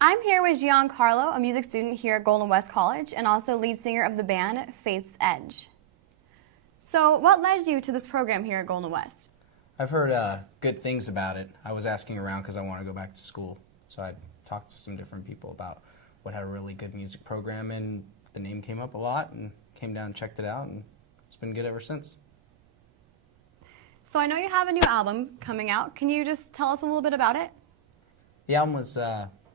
I'm here with Giancarlo, a music student here at Golden West College and also lead singer of the band Faith's Edge. So what led you to this program here at Golden West? I've heard good things about it. I was asking around because I want to go back to school. So I talked to some different people about what had a really good music program, and the name came up a lot, and came down and checked it out, and it's been good ever since. So I know you have a new album coming out. Can you just tell us a little bit about it? The album was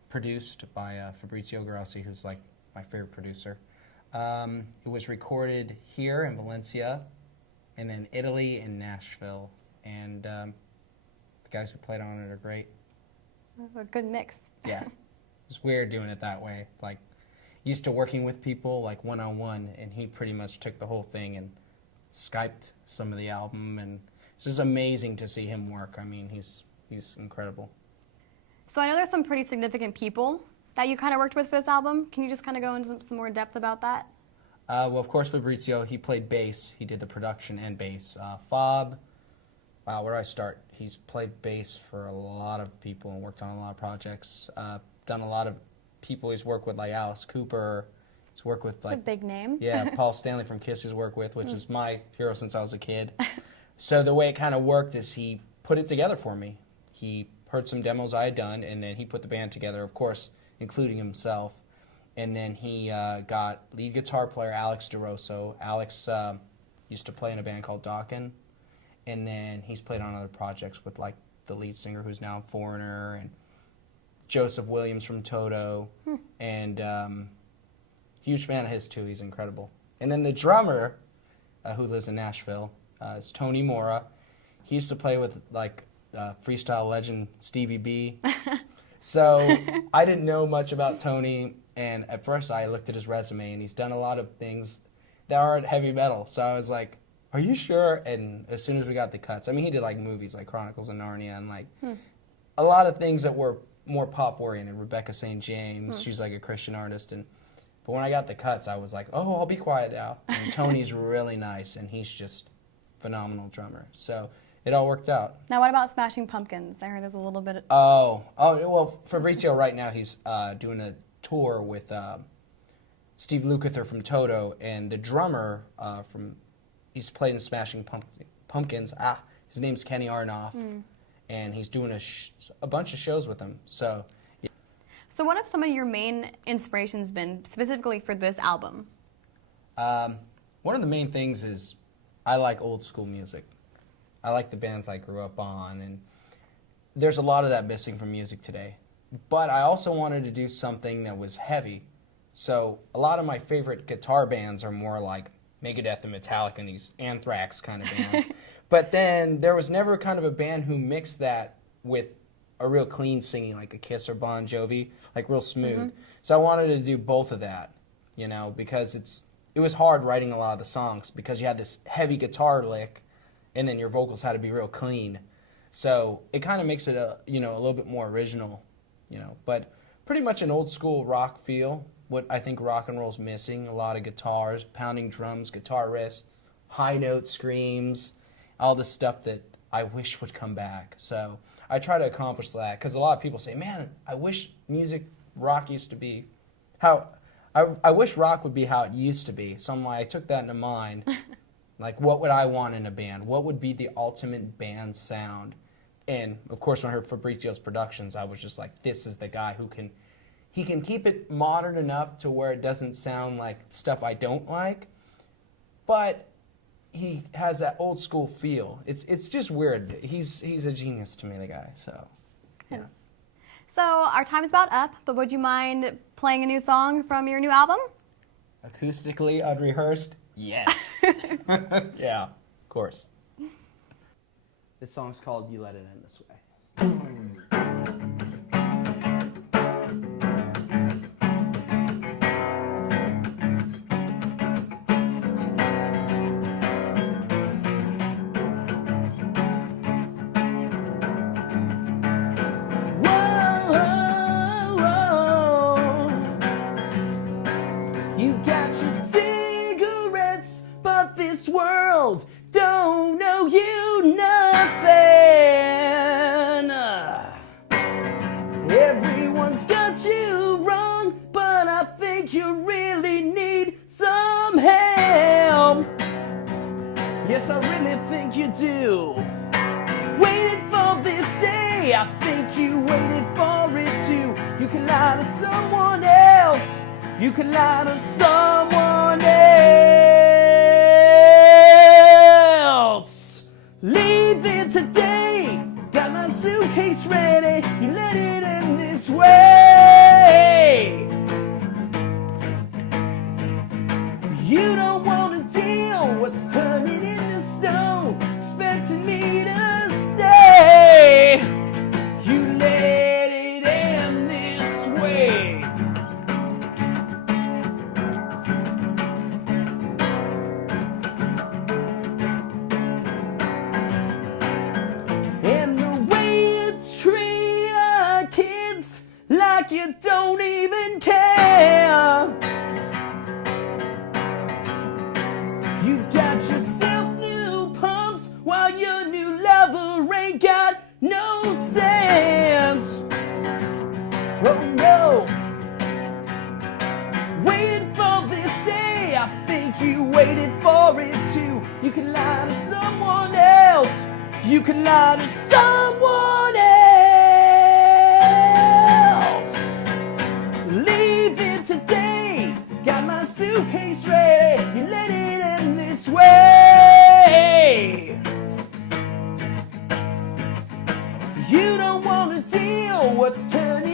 produced by Fabrizio Grossi, who's like my favorite producer. It was recorded here in Valencia, and then Italy and Nashville, and the guys who played on it are great. A good mix. Yeah, it's weird doing it that way. Like, used to working with people like one-on-one, and he pretty much took the whole thing and Skyped some of the album, and it's just amazing to see him work. I mean, he's incredible. So I know there's some pretty significant people that you kind of worked with for this album. Can you just kind of go into some more depth about that? Well, of course, Fabrizio, he played bass. He did the production and bass. Fob, wow, where do I start? He's played bass for a lot of people and worked on a lot of projects. Done a lot of people he's worked with, like Alice Cooper. He's worked with, like... It's a big name. Yeah, Paul Stanley from Kiss he's worked with, which is my hero since I was a kid. So the way it kind of worked is he put it together for me. He heard some demos I had done, and then he put the band together, of course, including himself. And then he got lead guitar player Alex DeRosso. Alex used to play in a band called Dawkin, and then he's played on other projects with like the lead singer who's now in Foreigner, and Joseph Williams from Toto, and huge fan of his too. He's incredible. And then the drummer, who lives in Nashville, is Tony Mora. He used to play with like freestyle legend Stevie B. So I didn't know much about Tony, and at first I looked at his resume, and he's done a lot of things that aren't heavy metal. So I was like, are you sure? And as soon as we got the cuts, I mean, he did like movies like Chronicles of Narnia and like a lot of things that were more pop oriented. Rebecca St. James, she's like a Christian artist, but when I got the cuts, I was like, oh, I'll be quiet now. And Tony's really nice, and he's just phenomenal drummer. So it all worked out. Now, what about Smashing Pumpkins? I heard there's a little bit of... Oh, well, Fabrizio right now, he's doing a tour with Steve Lukather from Toto, and the drummer he's played in Smashing Pumpkins. His name's Kenny Arnoff, and he's doing a bunch of shows with him. So, yeah. So what have some of your main inspirations been, specifically for this album? One of the main things is I like old school music. I like the bands I grew up on, and there's a lot of that missing from music today. But I also wanted to do something that was heavy. So a lot of my favorite guitar bands are more like Megadeth and Metallica and these Anthrax kind of bands. But then there was never kind of a band who mixed that with a real clean singing, like a Kiss or Bon Jovi, like real smooth. So I wanted to do both of that, you know, because it was hard writing a lot of the songs because you had this heavy guitar lick, and then your vocals had to be real clean. So it kind of makes it a little bit more original, but pretty much an old school rock feel, what I think rock and roll's missing, a lot of guitars, pounding drums, guitar riffs, high note screams, all the stuff that I wish would come back. So I try to accomplish that because a lot of people say, man, I wish rock used to be how, I wish rock would be how it used to be. So I took that into mind. Like, what would I want in a band? What would be the ultimate band sound? And, of course, when I heard Fabrizio's productions, I was just like, this is the guy who can keep it modern enough to where it doesn't sound like stuff I don't like, but he has that old school feel. It's just weird. He's a genius to me, the guy, so, yeah. So, our time is about up, but would you mind playing a new song from your new album? Acoustically, unrehearsed? Yes. Yeah, of course. This song's called You Let It In This Way. Whoa, whoa, whoa. You got your cigarettes, but this world don't know you nothing. Everyone's got you wrong, but I think you really need some help. Yes, I really think you do. Waited for this day, I think you waited for it too. You can lie to someone else. You can lie to someone else. Leave it today. Got my suitcase ready. You let it in this way. You don't want to deal what's turning into stone, expecting me to stay. You let it end this way. And the way you treat our kids like you don't even care. You got yourself new pumps while your new lover ain't got no sense. Oh no. Waited for this day, I think you waited for it too. You can lie to someone else. You can lie to someone else. Leave it today. Got my suitcase ready. You let it in this way. You don't want to deal what's turning